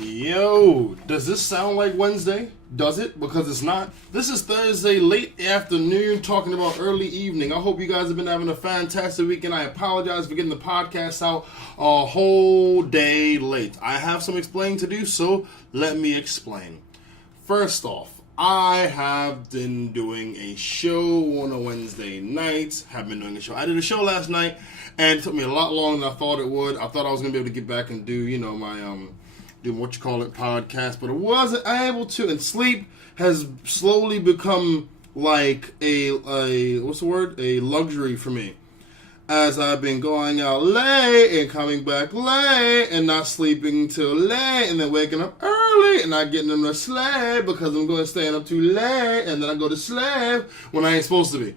Yo, does this sound like Wednesday? Does it? Because it's not. This is Thursday, late afternoon, talking about early evening. I hope you guys have been having a fantastic week, and I apologize for getting the podcast out a whole day late. I have some explaining to do, so let me explain. First off, I have been doing a show on a Wednesday night. Have been doing a show. I did a show last night, and it took me a lot longer than I thought it would. I thought I was going to be able to get back and do, my podcast, but I wasn't able to, and sleep has slowly become like a luxury for me, as I've been going out late and coming back late and not sleeping till late and then waking up early and not getting them to sleep because I'm going staying up too late and then I go to sleep when I ain't supposed to be.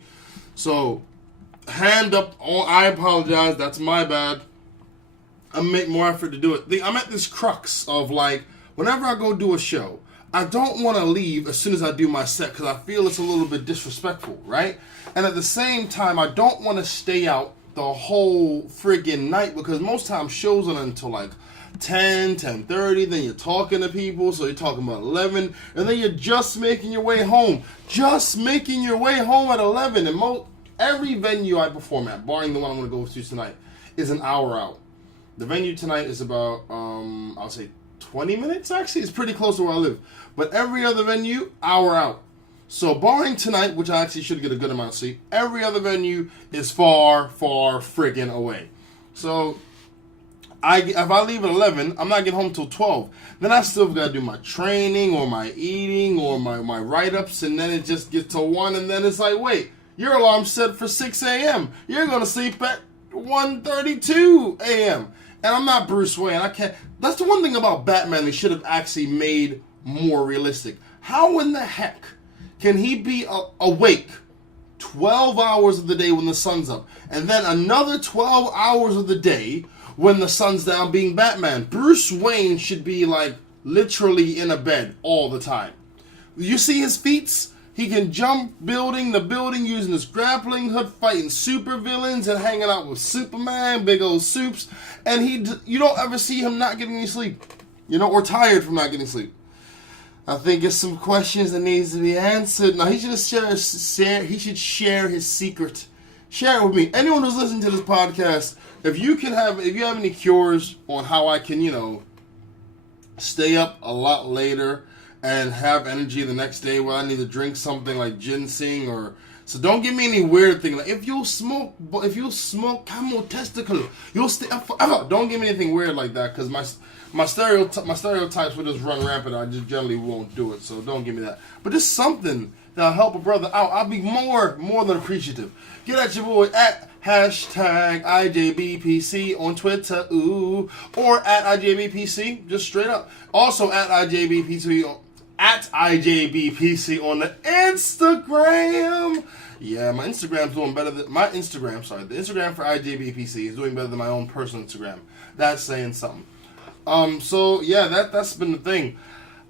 So, hand up, I apologize, that's my bad. I make more effort to do it. I'm at this crux of whenever I go do a show, I don't want to leave as soon as I do my set because I feel it's a little bit disrespectful, right? And at the same time, I don't want to stay out the whole friggin' night because most times shows are until 10:30, then you're talking to people, so you're talking about 11, and then you're just making your way home. Just making your way home at 11, and every venue I perform at, barring the one I'm going to go to tonight, is an hour out. The venue tonight is about, I'll say 20 minutes, actually. It's pretty close to where I live. But every other venue, hour out. So barring tonight, which I actually should get a good amount of sleep, every other venue is far, far friggin' away. So if I leave at 11, I'm not getting home till 12. Then I still got to do my training or my eating or my write-ups, and then it just gets to 1, and then it's like, wait, your alarm's set for 6 a.m. You're going to sleep at 1:32 a.m. And I'm not Bruce Wayne. I can't. That's the one thing about Batman they should have actually made more realistic. How in the heck can he be awake 12 hours of the day when the sun's up, and then another 12 hours of the day when the sun's down being Batman? Bruce Wayne should be literally in a bed all the time. You see his feats? He can jump building to building using his grappling hook, fighting super villains and hanging out with Superman, big old soups. And you don't ever see him not getting any sleep, or tired from not getting sleep. I think it's some questions that needs to be answered. Now he should share his secret. Share it with me. Anyone who's listening to this podcast, if you have any cures on how I can, stay up a lot later and have energy the next day where I need to drink something like ginseng so don't give me any weird thing. If you smoke camel testicle, you'll stay up forever. Don't give me anything weird like that because my stereotypes will just run rampant. I just generally won't do it. So don't give me that. But just something that'll help a brother out. I'll be more than appreciative. Get at your boy at #IJBPC on Twitter, or at IJBPC, just straight up. Also at IJBPC on the Instagram. Yeah, the Instagram for IJBPC is doing better than my own personal Instagram. That's saying something. So yeah, that's been the thing.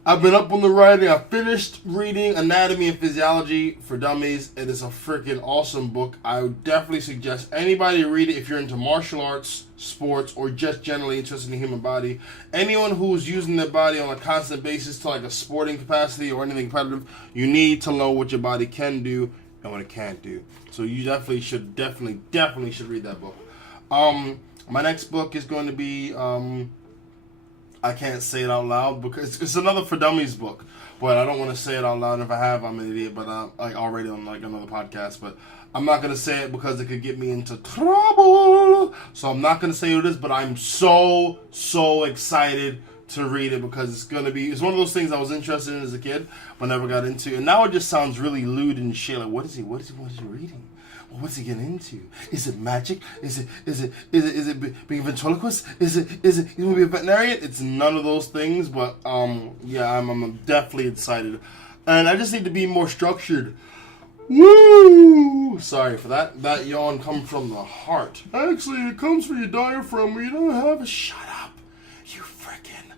I've been up on the writing. I finished reading Anatomy and Physiology for Dummies. It is a freaking awesome book. I would definitely suggest anybody read it if you're into martial arts, sports, or just generally interested in the human body. Anyone who's using their body on a constant basis to a sporting capacity or anything competitive, you need to know what your body can do and what it can't do. So you definitely should read that book. My next book is going to be I can't say it out loud because it's another For Dummies book, but I don't want to say it out loud. If I have, I'm an idiot, but already on another podcast, but I'm not going to say it because it could get me into trouble, so I'm not going to say what it is, but I'm so excited to read it because it's one of those things I was interested in as a kid, but never got into, and now it just sounds really lewd and shit, what is he reading? What's he getting into? Is it magic? Is it being a ventriloquist? Is it he's gonna be a veterinarian? It's none of those things, but yeah, I'm definitely excited. And I just need to be more structured. Woo! Sorry for that. That yawn comes from the heart. Actually, it comes from your diaphragm where you don't have a shut up. You freaking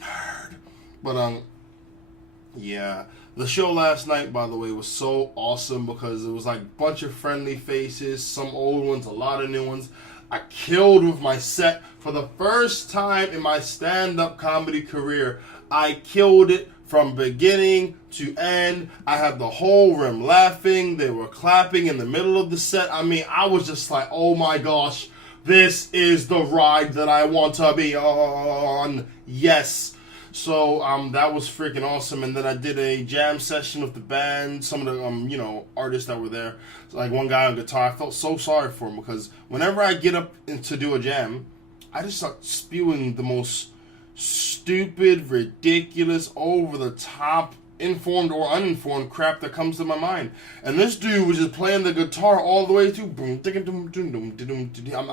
nerd. But yeah. The show last night, by the way, was so awesome because it was a bunch of friendly faces, some old ones, a lot of new ones. I killed with my set. For the first time in my stand-up comedy career, I killed it from beginning to end. I had the whole room laughing. They were clapping in the middle of the set. I mean, I was just like, oh my gosh, this is the ride that I want to be on. Yes. So that was freaking awesome. And then I did a jam session with the band, some of the artists that were there. So, like one guy on guitar. I felt so sorry for him because whenever I get up to do a jam, I just start spewing the most stupid, ridiculous, over-the-top, informed or uninformed crap that comes to my mind. And this dude was just playing the guitar all the way through.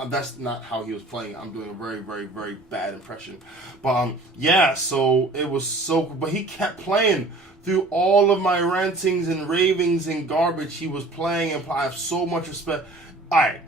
That's not how he was playing. I'm doing a very, very, very bad impression. But so it was so cool. But he kept playing through all of my rantings and ravings and garbage. He was playing, and I have so much respect. I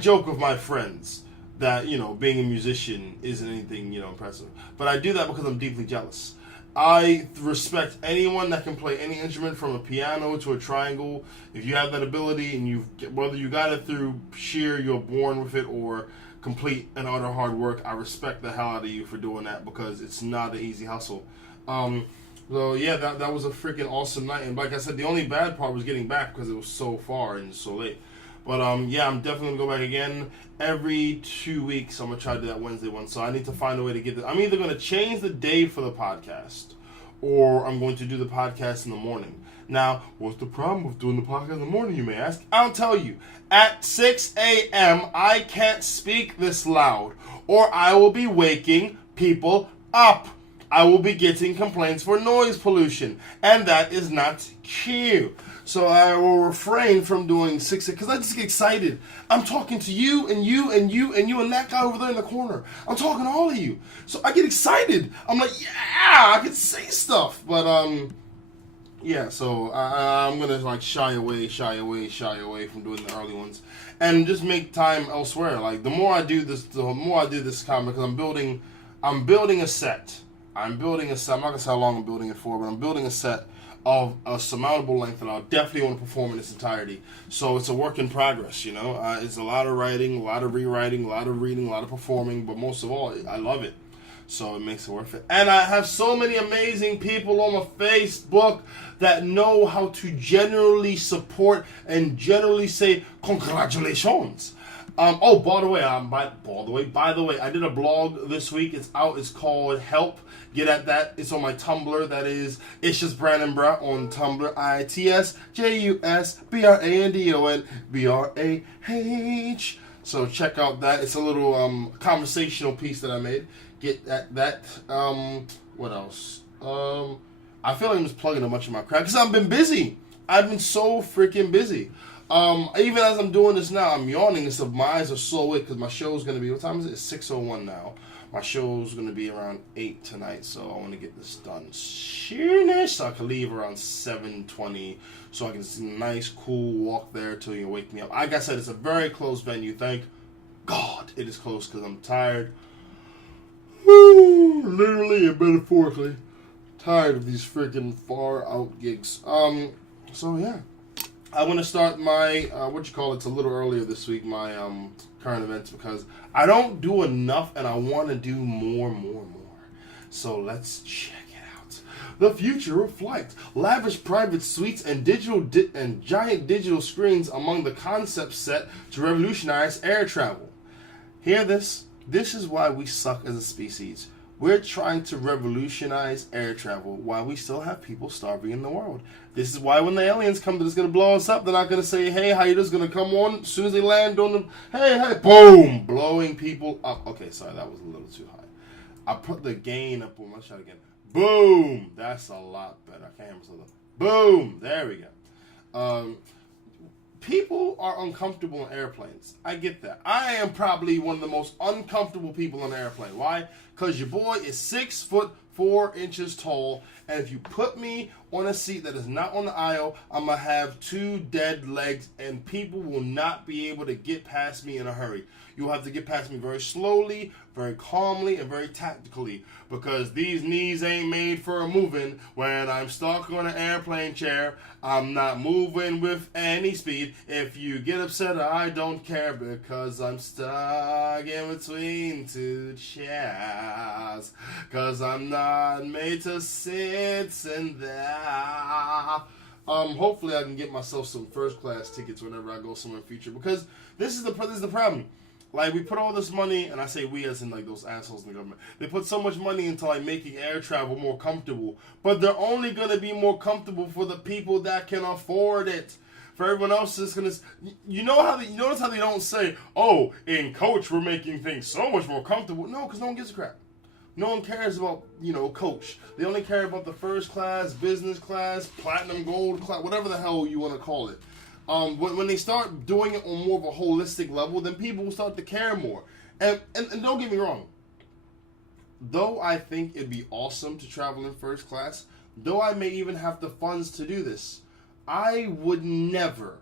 joke with my friends that, being a musician isn't anything, impressive. But I do that because I'm deeply jealous. I respect anyone that can play any instrument from a piano to a triangle. If you have that ability and whether you got it through sheer you're born with it or complete and utter hard work, I respect the hell out of you for doing that because it's not an easy hustle. So yeah, that was a freaking awesome night. And like I said, the only bad part was getting back because it was so far and so late. But I'm definitely going to go back again every 2 weeks. I'm going to try to do that Wednesday one. So I need to find a way to get this. I'm either going to change the day for the podcast or I'm going to do the podcast in the morning. Now, what's the problem with doing the podcast in the morning, you may ask? I'll tell you. At 6 a.m., I can't speak this loud or I will be waking people up. I will be getting complaints for noise pollution. And that is not cute. So I will refrain from doing 6 because I just get excited. I'm talking to you and you and you and you and that guy over there in the corner. I'm talking to all of you. So I get excited. I'm like, yeah, I can say stuff. But so I'm gonna like shy away from doing the early ones, and just make time elsewhere. Like the more I do this, comic because I'm building a set. I'm not gonna say how long I'm building it for, but I'm building a set of a surmountable length that I'll definitely want to perform in its entirety. So it's a work in progress, It's a lot of writing, a lot of rewriting, a lot of reading, a lot of performing, but most of all, I love it. So it makes it worth it. And I have so many amazing people on my Facebook that know how to generally support and generally say, congratulations. By the way, I did a blog this week. It's out. It's called Help. Get at that. It's on my Tumblr. That is ItsJusBrandon on Tumblr. ItsJusBrandon. So check out that. It's a little conversational piece that I made. Get at that. What else? I feel like I'm just plugging a bunch of my crap because I've been busy. I've been so freaking busy. Even as I'm doing this now, I'm yawning and stuff. My eyes are so awake because my show's going to be, what time is it? It's 6:01 now. My show's going to be around 8 tonight, so I want to get this done soonish so I can leave around 7:20 so I can see a nice, cool walk there till you wake me up. Like I said, it's a very close venue. Thank God it is close because I'm tired. Woo, literally and metaphorically tired of these freaking far out gigs. So yeah. I want to start my, it's a little earlier this week, my current events, because I don't do enough and I want to do more. So let's check it out. The future of flight. Lavish private suites and and giant digital screens among the concept set to revolutionize air travel. Hear this? This is why we suck as a species. We're trying to revolutionize air travel while we still have people starving in the world. This is why when the aliens come, they're just going to blow us up. They're not going to say, hey, how you just going to come on? As soon as they land on them, hey, boom, blowing people up. Okay, sorry, that was a little too high. I put the gain up on my shot again. Boom, that's a lot better. I can't remember something. Boom, there we go. People are uncomfortable in airplanes. I get that. I am probably one of the most uncomfortable people on an airplane. Why? Because your boy is 6'4" tall, and if you put me on a seat that is not on the aisle, I'm going to have 2 dead legs, and people will not be able to get past me in a hurry. You'll have to get past me very slowly, very calmly, and very tactically, because these knees ain't made for moving. When I'm stuck on an airplane chair, I'm not moving with any speed. If you get upset, I don't care, because I'm stuck in between two chairs, because I'm not made to sit in there. Hopefully I can get myself some first class tickets whenever I go somewhere in the future, because this is the problem. Like, we put all this money, and I say we as in like those assholes in the government, they put so much money into like making air travel more comfortable, but they're only going to be more comfortable for the people that can afford it. For everyone else, it's gonna. You notice how they don't say, "Oh, in Coach we're making things so much more comfortable." No, because no one gives a crap. No one cares about, Coach. They only care about the first class, business class, platinum, gold class, whatever the hell you want to call it. When they start doing it on more of a holistic level, then people will start to care more. And don't get me wrong. Though I think it'd be awesome to travel in first class, though I may even have the funds to do this, I would never,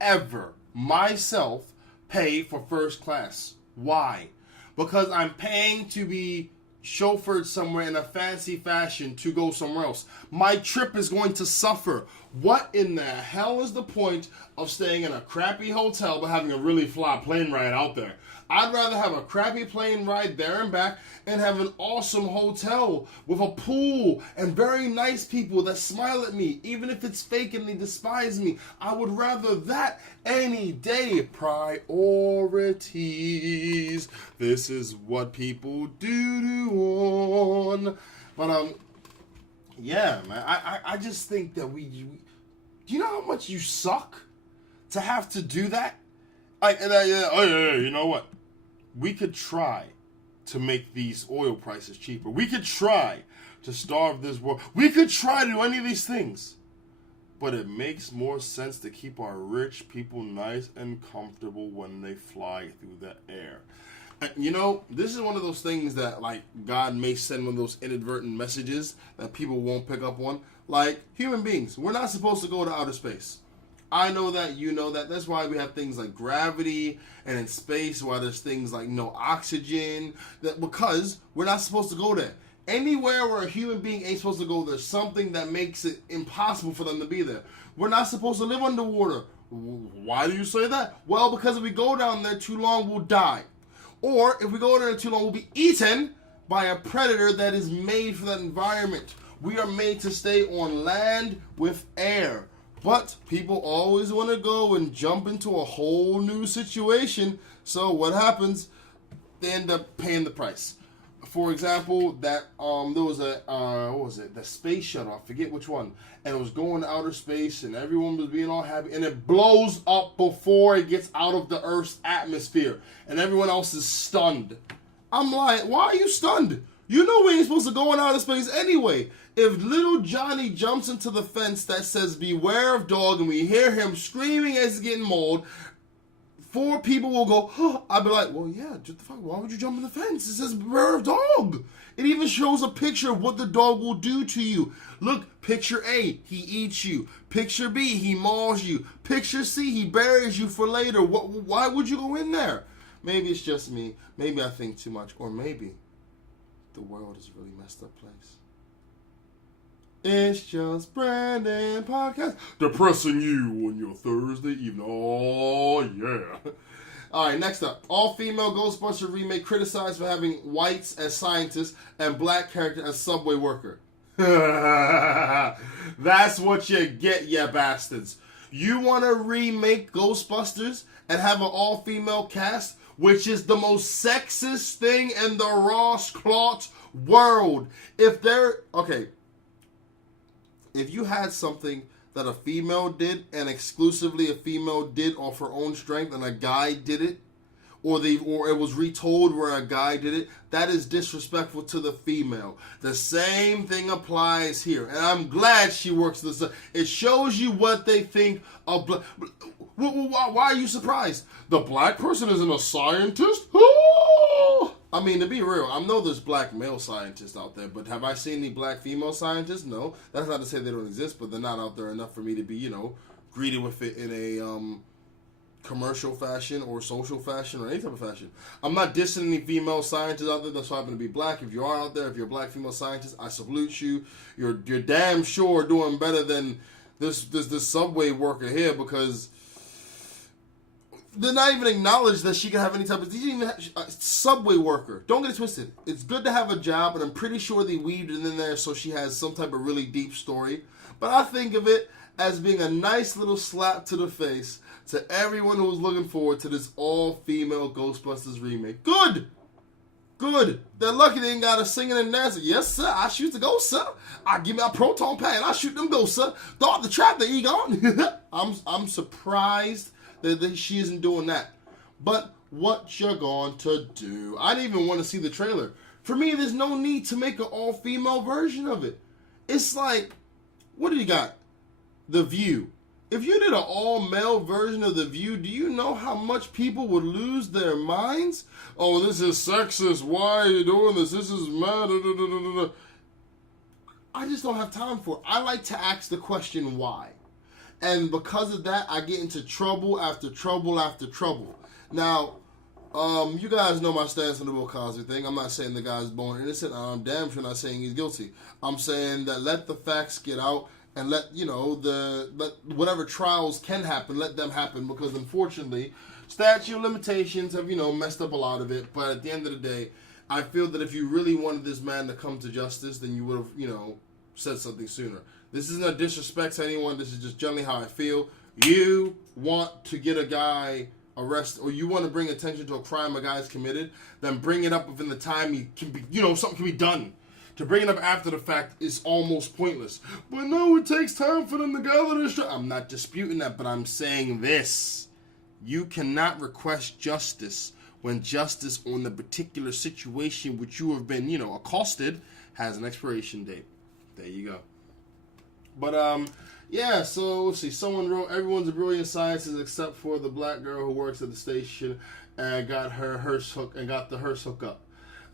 ever, myself, pay for first class. Why? Because I'm paying to be chauffeured somewhere in a fancy fashion to go somewhere else. My trip is going to suffer. What in the hell is the point of staying in a crappy hotel but having a really fly plane ride out there? I'd rather have a crappy plane ride there and back and have an awesome hotel with a pool and very nice people that smile at me, even if it's fake and they despise me. I would rather that any day. Priorities. This is what people do on. But, yeah, man, I just think that do you know how much you suck to have to do that? You know what? We could try to make these oil prices cheaper. We could try to starve this world. We could try to do any of these things. But it makes more sense to keep our rich people nice and comfortable when they fly through the air. This is one of those things that, like, God may send one of those inadvertent messages that people won't pick up on. Like, human beings, we're not supposed to go to outer space. I know that, you know that. That's why we have things like gravity, and in space, why there's things like no oxygen. Because we're not supposed to go there. Anywhere where a human being ain't supposed to go, there's something that makes it impossible for them to be there. We're not supposed to live underwater. Why do you say that? Well, because if we go down there too long, we'll die. Or if we go there too long, we'll be eaten by a predator that is made for that environment. We are made to stay on land with air. But people always want to go and jump into a whole new situation. So what happens? They end up paying the price. For example, that there was the space shuttle, I forget which one, and it was going to outer space, and everyone was being all happy, and it blows up before it gets out of the Earth's atmosphere, and everyone else is stunned. I'm like, why are you stunned? You know we ain't supposed to go in outer space anyway. If little Johnny jumps into the fence that says beware of dog, and we hear him screaming as he's getting mauled, 4 people will go, oh. I'd be like, well, yeah, what the fuck? Why would you jump in the fence? It says beware of dog. It even shows a picture of what the dog will do to you. Look, picture A, he eats you. Picture B, he mauls you. Picture C, he buries you for later. Why would you go in there? Maybe it's just me. Maybe I think too much. Or maybe the world is a really messed up place. It's Just Brandon Podcast. Depressing you on your Thursday evening. Oh, yeah. All right, next up. All-female Ghostbusters remake criticized for having whites as scientists and black character as subway worker. That's what you get, you bastards. You want to remake Ghostbusters and have an all-female cast, which is the most sexist thing in the Ross Clot world. If you had something that a female did and exclusively a female did off her own strength and a guy did it, or it was retold where a guy did it, that is disrespectful to the female. The same thing applies here. And I'm glad she works this. It shows you what they think of black. Why are you surprised? The black person isn't a scientist? Oh! I mean, to be real, I know there's black male scientists out there, but have I seen any black female scientists? No. That's not to say they don't exist, but they're not out there enough for me to be, greeted with it in commercial fashion or social fashion or any type of fashion. I'm not dissing any female scientists out there that's happen to be black. If you are out there, if you're a black female scientist, I salute you. You're damn sure doing better than this subway worker here, because they're not even acknowledged that she can have any type of... subway worker. Don't get it twisted. It's good to have a job, and I'm pretty sure they weaved it in there so she has some type of really deep story. But I think of it as being a nice little slap to the face to everyone who was looking forward to this all-female Ghostbusters remake. Good! They're lucky they ain't got a singing and dancing. Yes, sir, I shoot the ghost, sir. I give me a proton pack and I shoot them ghosts, sir. Thought the trap, the Egon. I'm surprised that she isn't doing that. But what you going to do? I didn't even want to see the trailer. For me, there's no need to make an all-female version of it. It's like, what do you got? The View. If you did an all-male version of The View, do you know how much people would lose their minds? Oh, this is sexist. Why are you doing this? This is mad. I just don't have time for it. I like to ask the question why. And because of that, I get into trouble after trouble after trouble. Now, you guys know my stance on the Bill Cosby thing. I'm not saying the guy's born innocent. I'm damn sure not saying he's guilty. I'm saying that let the facts get out. And let whatever trials can happen, let them happen, because unfortunately, statute of limitations have, messed up a lot of it. But at the end of the day, I feel that if you really wanted this man to come to justice, then you would have, said something sooner. This isn't a disrespect to anyone. This is just generally how I feel. You want to get a guy arrested, or you want to bring attention to a crime a guy's committed, then bring it up within the time he can be, something can be done. To bring it up after the fact is almost pointless. But no, it takes time for them to gather this. I'm not disputing that, but I'm saying this. You cannot request justice when justice on the particular situation which you have been, accosted has an expiration date. There you go. But, yeah, so let's see. Someone wrote, everyone's a brilliant scientist except for the black girl who works at the station and got the hearse hook up.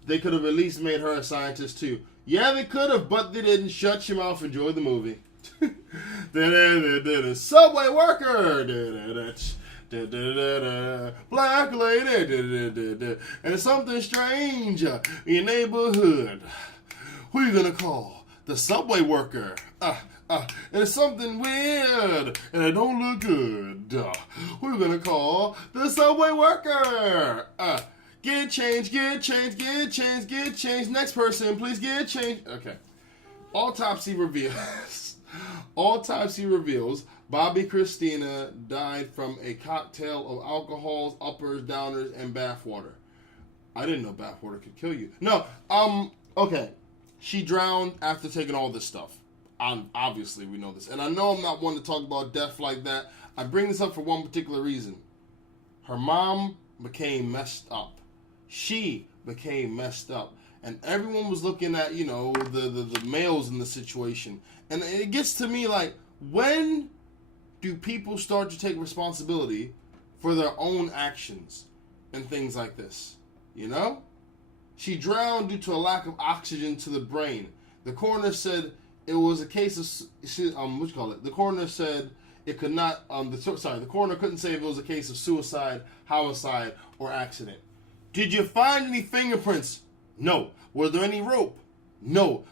They could have at least made her a scientist too. Yeah, they could have, but they didn't. Shut your mouth. Enjoy the movie. Subway worker. Black lady. And it's something strange in your neighborhood. Who you gonna call? The subway worker. And it's something weird, and it don't look good. Who you gonna call? The subway worker. Get change. Next person, please get change. Okay. Autopsy reveals Bobby Christina died from a cocktail of alcohols, uppers, downers, and bathwater. I didn't know bathwater could kill you. No, okay. She drowned after taking all this stuff. Obviously, we know this. And I know I'm not one to talk about death like that. I bring this up for one particular reason. Her mom became messed up. She became messed up. And everyone was looking at, the males in the situation. And it gets to me like, when do people start to take responsibility for their own actions and things like this? She drowned due to a lack of oxygen to the brain. The coroner said it was a case of, The coroner said it could not, the coroner couldn't say if it was a case of suicide, homicide, or accident. Did you find any fingerprints? No. Were there any rope? No.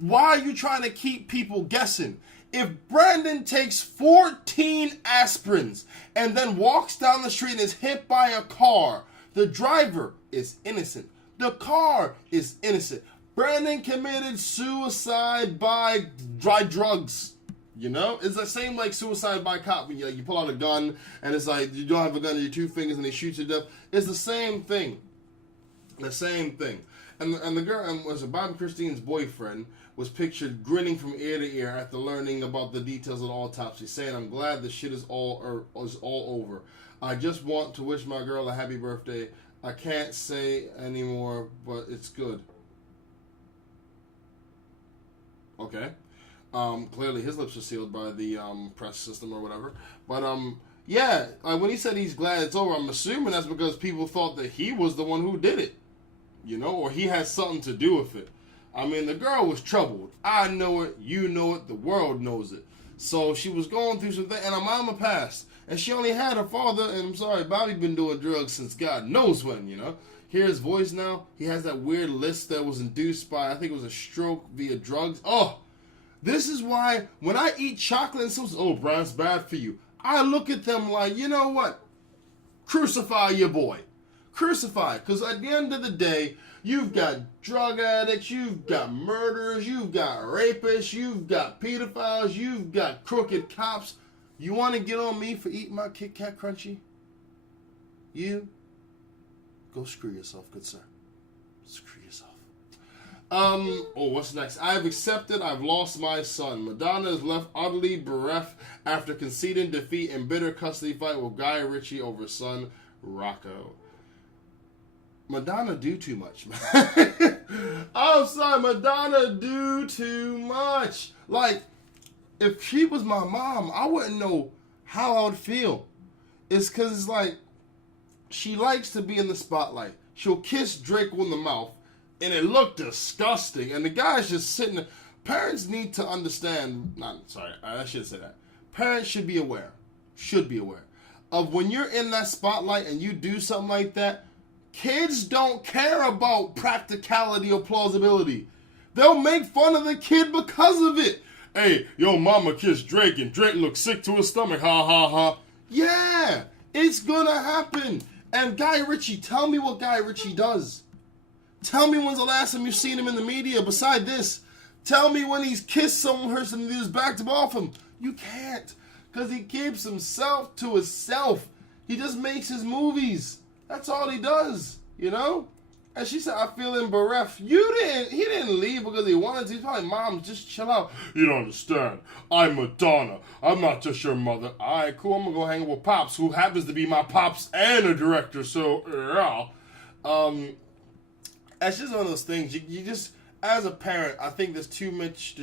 Why are you trying to keep people guessing? If Brandon takes 14 aspirins and then walks down the street and is hit by a car, the driver is innocent. The car is innocent. Brandon committed suicide by dry drugs. It's the same like suicide by cop. When you pull out a gun and it's like you don't have a gun in your two fingers and they shoot you to death. It's the same thing. The same thing. And the girl, Bobby Christine's boyfriend, was pictured grinning from ear to ear after learning about the details of the autopsy, saying, "I'm glad this shit is all over. I just want to wish my girl a happy birthday. I can't say anymore, but it's good." Okay. Clearly his lips are sealed by the press system or whatever. But yeah, when he said he's glad it's over, I'm assuming that's because people thought that he was the one who did it, or he had something to do with it. I mean, the girl was troubled. I know it, you know it, the world knows it. So she was going through some things, and her mama passed. And she only had her father, and I'm sorry, Bobby been doing drugs since God knows when, you know. Hear his voice now. He has that weird lisp that was induced by, I think it was a stroke via drugs. Oh, this is why when I eat chocolate and someone says, oh, Brian's bad for you, I look at them like, you know what? Crucify your boy. Crucify. Because at the end of the day, you've got drug addicts, you've got murderers, you've got rapists, you've got pedophiles, you've got crooked cops. You want to get on me for eating my Kit Kat Crunchy? You? Go screw yourself, good sir. Screw yourself. What's next? I've accepted I've lost my son. Madonna is left utterly bereft after conceding defeat in bitter custody fight with Guy Ritchie over son Rocco. Madonna do too much, man. I'm sorry, Madonna do too much. Like, if she was my mom, I wouldn't know how I would feel. It's because it's like, she likes to be in the spotlight. She'll kiss Drake on the mouth, and it looked disgusting. And the guy's just sitting there. Parents need to understand. I shouldn't say that. Parents should be aware of when you're in that spotlight and you do something like that. Kids don't care about practicality or plausibility. They'll make fun of the kid because of it. Hey, yo, mama kissed Drake and Drake looked sick to his stomach. Ha, ha, ha. Yeah, it's gonna happen. And Guy Ritchie, tell me what Guy Ritchie does. Tell me when's the last time you've seen him in the media beside this. Tell me when he's kissed someone person and he's backed him off him. You can't. Because he keeps himself to himself. He just makes his movies. That's all he does, you know? And she said, I feel him bereft. He didn't leave because he wanted to. He's probably, Mom, just chill out. You don't understand. I'm Madonna. I'm not just your mother. All right, cool. I'm going to go hang out with Pops, who happens to be my Pops and a director. So, yeah. It's just one of those things. You just, as a parent, I think there's too much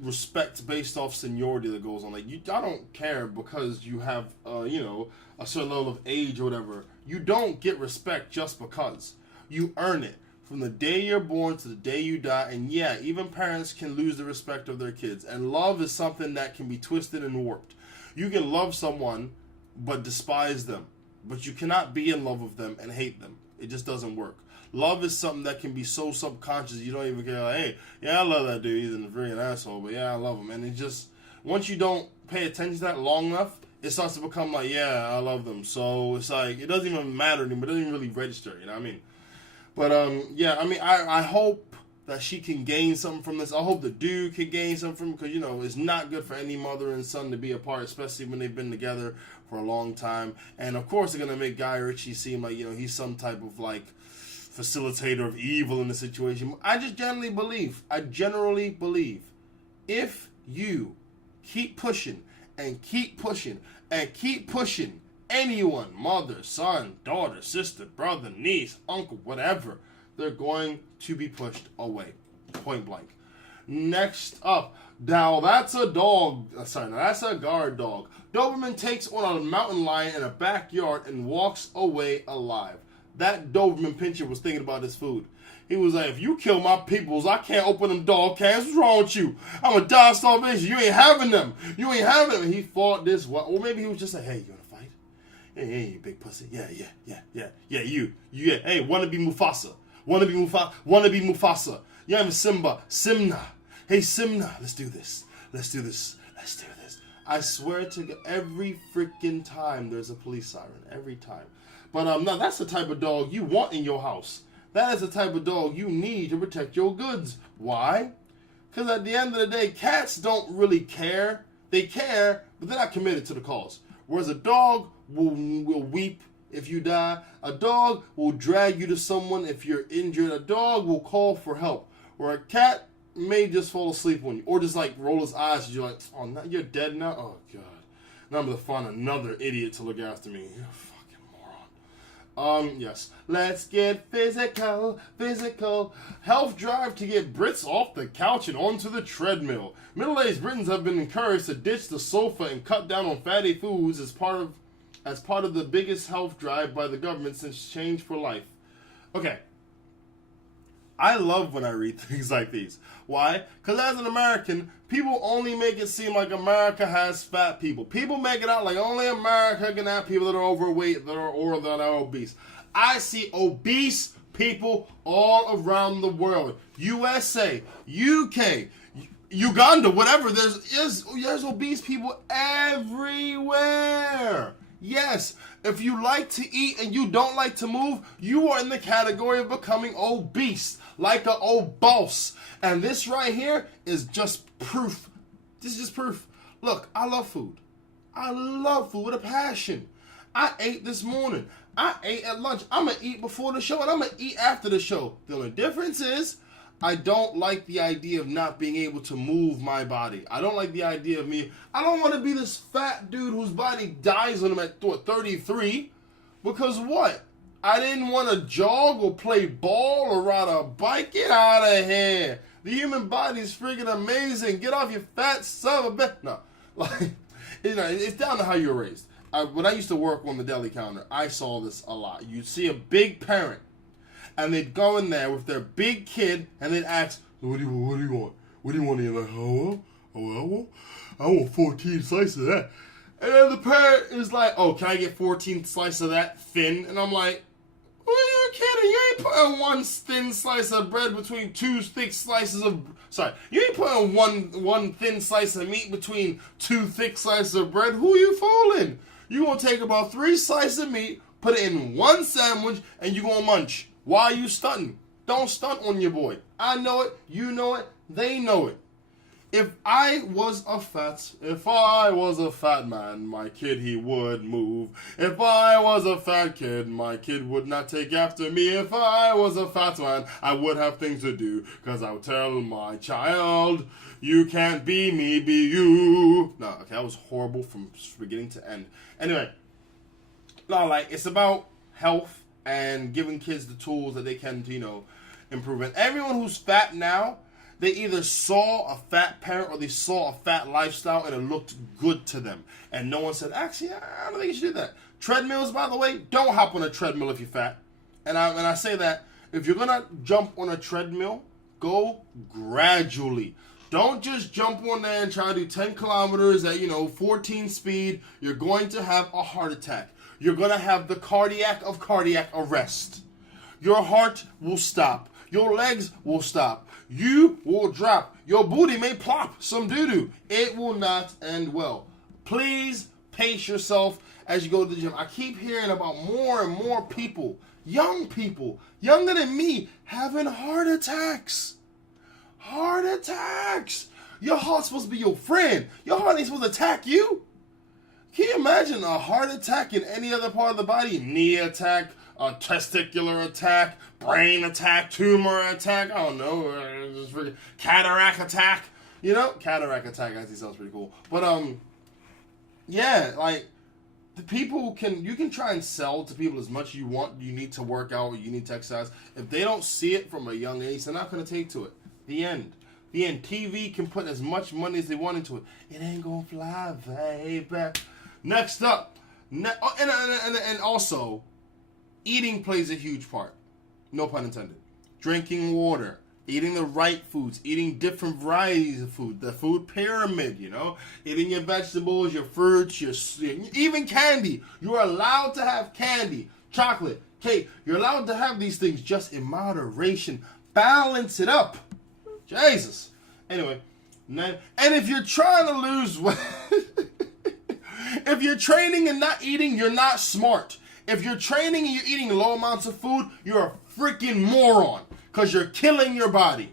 respect based off seniority that goes on. Like, I don't care because you have, a certain level of age or whatever. You don't get respect just because. You earn it from the day you're born to the day you die. And yeah, even parents can lose the respect of their kids. And love is something that can be twisted and warped. You can love someone but despise them. But you cannot be in love with them and hate them. It just doesn't work. Love is something that can be so subconscious you don't even care. Like, hey, yeah, I love that dude. He's a freaking asshole, but yeah, I love him. And it just, once you don't pay attention to that long enough, it starts to become like, yeah, I love them. So it's like, it doesn't even matter anymore. It doesn't even really register, you know what I mean? But, yeah, I mean, I hope that she can gain something from this. I hope the dude can gain something from it because, you know, it's not good for any mother and son to be apart, especially when they've been together for a long time. And, of course, they're going to make Guy Ritchie seem like, you know, he's some type of, like, facilitator of evil in the situation. I generally believe if you keep pushing and keep pushing and keep pushing anyone, mother, son, daughter, sister, brother, niece, uncle, whatever, they're going to be pushed away. Point blank. Next up, now that's a dog. Sorry, now that's a guard dog. Doberman takes on a mountain lion in a backyard and walks away alive. That Doberman pinscher was thinking about his food. He was like, if you kill my peoples, I can't open them dog cans. What's wrong with you? I'm going to die of starvation. You ain't having them. You ain't having them. And he fought this. Or maybe he was just like, hey, you want to fight? Hey, you big pussy. Yeah, you. Hey, want to be Mufasa. Want to be Mufasa. Yeah, I'm Simna. Hey, Simna, let's do this. I swear to God, every freaking time there's a police siren. Every time. But no, that's the type of dog you want in your house. That is the type of dog you need to protect your goods. Why? Because at the end of the day, cats don't really care. They care, but they're not committed to the cause. Whereas a dog will weep if you die. A dog will drag you to someone if you're injured. A dog will call for help. Where a cat may just fall asleep on you. Or just like roll his eyes and you're like, oh, now you're dead now? Oh, God. Now I'm going to find another idiot to look after me. You're a fucking moron. Yes. Let's get physical. Health drive to get Brits off the couch and onto the treadmill. Middle-aged Britons have been encouraged to ditch the sofa and cut down on fatty foods as part of the biggest health drive by the government since Change for Life. Okay. I love when I read things like these. Why? Because as an American, people only make it seem like America has fat people. People make it out like only America can have people that are overweight or that are obese. I see obese people all around the world. USA, UK, Uganda, whatever. There's obese people everywhere. Yes, if you like to eat and you don't like to move, you are in the category of becoming obese, like a old boss. And this right here is just proof. This is just proof. Look, I love food. I love food with a passion. I ate this morning. I ate at lunch. I'm going to eat before the show and I'm going to eat after the show. The only difference is I don't like the idea of not being able to move my body. I don't like the idea of me. I don't want to be this fat dude whose body dies when I'm at 33. Because what? I didn't want to jog or play ball or ride a bike. Get out of here. The human body is freaking amazing. Get off your fat son of a bitch. No. Like, it's down to how you're raised. When I used to work on the deli counter, I saw this a lot. You'd see a big parent. And they'd go in there with their big kid, and they'd ask, "What do you want? What do you want?" And you're like, I want 14 slices of that." And then the parent is like, "Oh, can I get 14 slices of that thin?" And I'm like, "Well, you're kidding. You ain't putting one thin slice of bread between two thick slices of... Sorry, you ain't putting one thin slice of meat between two thick slices of bread. Who you fooling? You gonna take about 3 slices of meat, put it in one sandwich, and you gonna munch. Why are you stunting? Don't stunt on your boy. I know it, you know it, they know it. If I was a fat man, my kid, he would move. If I was a fat kid, my kid would not take after me. If I was a fat man, I would have things to do. Cause I would tell my child, you can't be me, be you. No, okay, that was horrible from beginning to end. Anyway, no, like, it's about health and giving kids the tools that they can to, improve. And everyone who's fat now, they either saw a fat parent or they saw a fat lifestyle and it looked good to them. And no one said, actually, I don't think you should do that. Treadmills, by the way, don't hop on a treadmill if you're fat. And I say that, if you're going to jump on a treadmill, go gradually. Don't just jump on there and try to do 10 kilometers at, 14 speed. You're going to have a heart attack. You're going to have the cardiac arrest. Your heart will stop. Your legs will stop. You will drop. Your booty may plop some doo-doo. It will not end well. Please pace yourself as you go to the gym. I keep hearing about more and more people, younger than me, having heart attacks. Heart attacks. Your heart's supposed to be your friend. Your heart ain't supposed to attack you. Can you imagine a heart attack in any other part of the body? Knee attack, a testicular attack, brain attack, tumor attack, I don't know, just freaking cataract attack. Cataract attack actually sounds pretty cool. But, yeah, like, you can try and sell to people as much as you want. You need to work out, you need to exercise. If they don't see it from a young age, they're not going to take to it. The end. TV can put as much money as they want into it. It ain't going to fly, baby. Next up, and also, eating plays a huge part. No pun intended. Drinking water, eating the right foods, eating different varieties of food, the food pyramid, eating your vegetables, your fruits, even candy. You're allowed to have candy, chocolate, cake. You're allowed to have these things just in moderation. Balance it up. Jesus. Anyway, and if you're trying to lose weight, if you're training and not eating, you're not smart. If you're training and you're eating low amounts of food, you're a freaking moron because you're killing your body.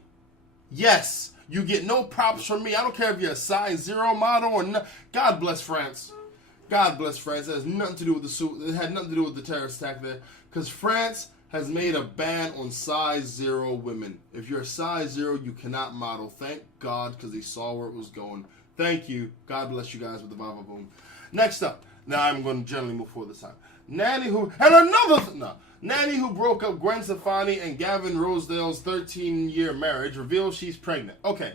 Yes, you get no props from me. I don't care if you're a size 0 model or not. God bless France. God bless France. It has nothing to do with the suit. It had nothing to do with the terrorist attack there because France has made a ban on size 0 women. If you're a size 0, you cannot model. Thank God, because they saw where it was going. Thank you. God bless you guys with the Baba Boom. Next up. Now I'm going to generally move forward this time. Nanny who broke up Gwen Stefani and Gavin Rosedale's 13-year marriage reveals she's pregnant. Okay.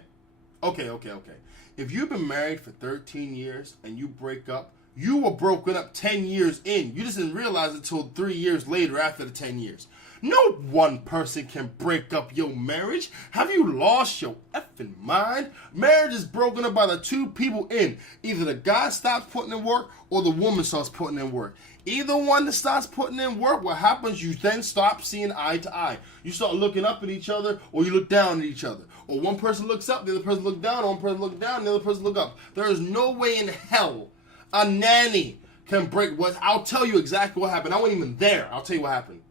If you've been married for 13 years and you break up, you were broken up 10 years in. You just didn't realize it until 3 years later after the 10 years. No one person can break up your marriage. Have you lost your effing mind? Marriage is broken up by the two people in. Either the guy stops putting in work or the woman starts putting in work. Either one that starts putting in work, what happens, you then stop seeing eye to eye. You start looking up at each other or you look down at each other. Or one person looks up, the other person looks down, or one person looks down, the other person looks up. There is no way in hell a nanny can break what. I'll tell you exactly what happened. I wasn't even there. I'll tell you what happened.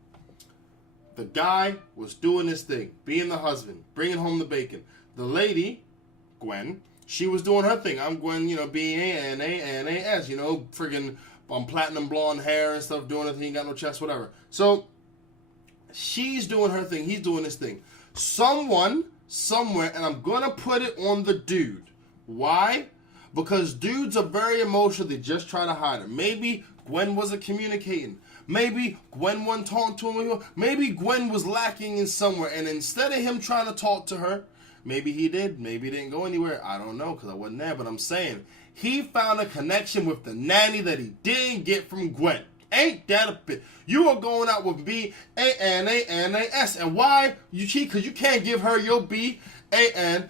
The guy was doing this thing, being the husband, bringing home the bacon. The lady, Gwen, she was doing her thing. I'm Gwen, B-A-N-A-N-A-S, friggin' platinum blonde hair and stuff, doing her thing, got no chest, whatever. So, she's doing her thing, he's doing his thing. Someone, somewhere, and I'm going to put it on the dude. Why? Because dudes are very emotional, they just try to hide it. Maybe Gwen wasn't communicating. Maybe Gwen wasn't talking to him. Maybe Gwen was lacking in somewhere. And instead of him trying to talk to her, maybe he did. Maybe he didn't go anywhere. I don't know because I wasn't there. But I'm saying he found a connection with the nanny that he didn't get from Gwen. Ain't that a bit? You are going out with B-A-N-A-N-A-S. And why? You cheat because you can't give her your B-A-N-S.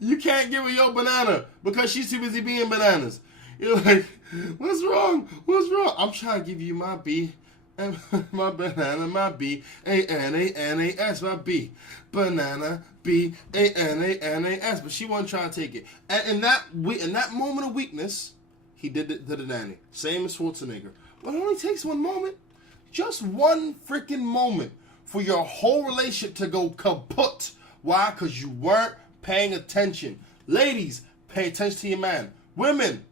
You can't give her your banana because she's too busy being bananas. You're like, what's wrong? What's wrong? I'm trying to give you my B, and my banana, my B, A-N-A-N-A-S, my B, banana, B, A-N-A-N-A-S. But she wasn't trying to take it. And in that moment of weakness, he did it to the nanny. Same as Schwarzenegger. But it only takes one moment. Just one freaking moment for your whole relationship to go kaput. Why? Because you weren't paying attention. Ladies, pay attention to your man. Women,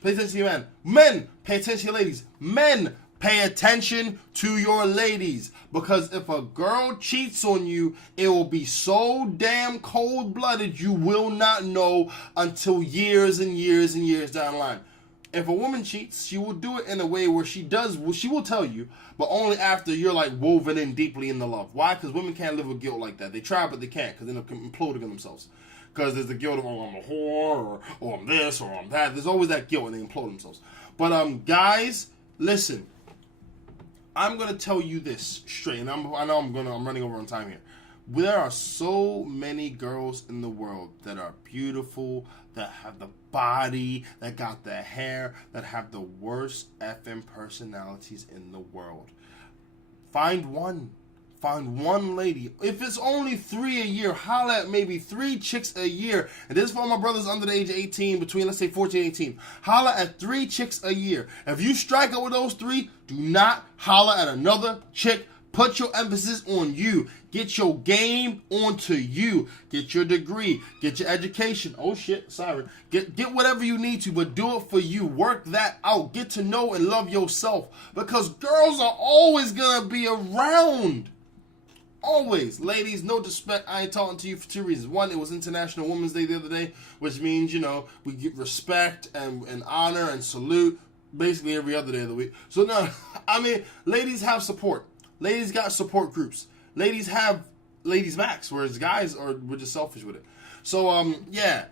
pay attention to your man. Men, pay attention to your ladies. Men, pay attention to your ladies. Because if a girl cheats on you, it will be so damn cold-blooded you will not know until years and years and years down the line. If a woman cheats, she will do it in a way where she will tell you, but only after you're like woven in deeply in the love. Why? Because women can't live with guilt like that. They try, but they can't because they're imploding on themselves. Because there's the guilt of, oh, I'm a whore, or I'm this, or I'm that. There's always that guilt and they implode themselves. But guys, listen. I'm gonna tell you this straight, and I'm running over on time here. There are so many girls in the world that are beautiful, that have the body, that got the hair, that have the worst effing personalities in the world. Find one. Find one lady. If it's only 3 a year, holla at maybe 3 chicks a year. And this is for my brothers under the age of 18, between, let's say, 14 and 18. Holla at 3 chicks a year. If you strike up with those 3, do not holla at another chick. Put your emphasis on you. Get your game onto you. Get your degree. Get your education. Oh shit, sorry. Get whatever you need to, but do it for you. Work that out. Get to know and love yourself. Because girls are always gonna be around. Always. Ladies, no disrespect. I ain't talking to you for 2 reasons. One, it was International Women's Day the other day, which means, we get respect and honor and salute basically every other day of the week. So no, ladies have support. Ladies got support groups. Ladies have ladies' backs, whereas guys we're just selfish with it. So yeah,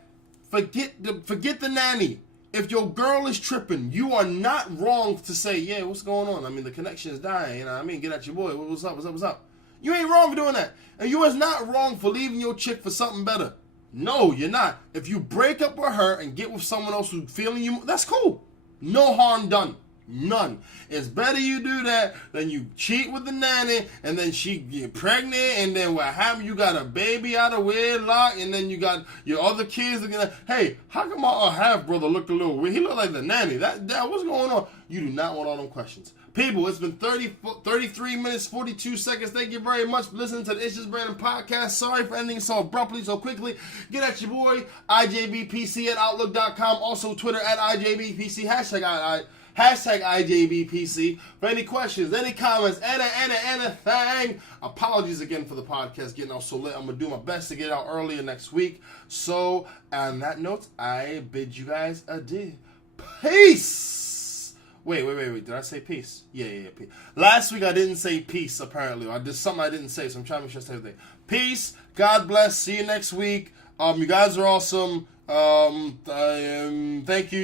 forget the nanny. If your girl is tripping, you are not wrong to say, yeah, what's going on? The connection is dying. Get at your boy. What's up? You ain't wrong for doing that, and you is not wrong for leaving your chick for something better. No, you're not. If you break up with her and get with someone else who's feeling you, that's cool. No harm done. None. It's better you do that than you cheat with the nanny and then she get pregnant and then what happened? You got a baby out of wedlock and then you got your other kids looking at, hey, how come my half brother looked a little weird? He looked like the nanny. That what's going on? You do not want all them questions. People, it's been 33 minutes, 42 seconds. Thank you very much for listening to the ItsJusBrandon Podcast. Sorry for ending so abruptly, so quickly. Get at your boy, IJBPC at Outlook.com. Also, Twitter at IJBPC. Hashtag IJBPC. For any questions, any comments, anything. Apologies again for the podcast getting out so late. I'm going to do my best to get it out earlier next week. So, on that note, I bid you guys adieu. Peace! Wait. Did I say peace? Yeah, peace. Last week I didn't say peace, apparently. I did something I didn't say, so I'm trying to make sure I say everything. Peace. God bless. See you next week. You guys are awesome. Thank you.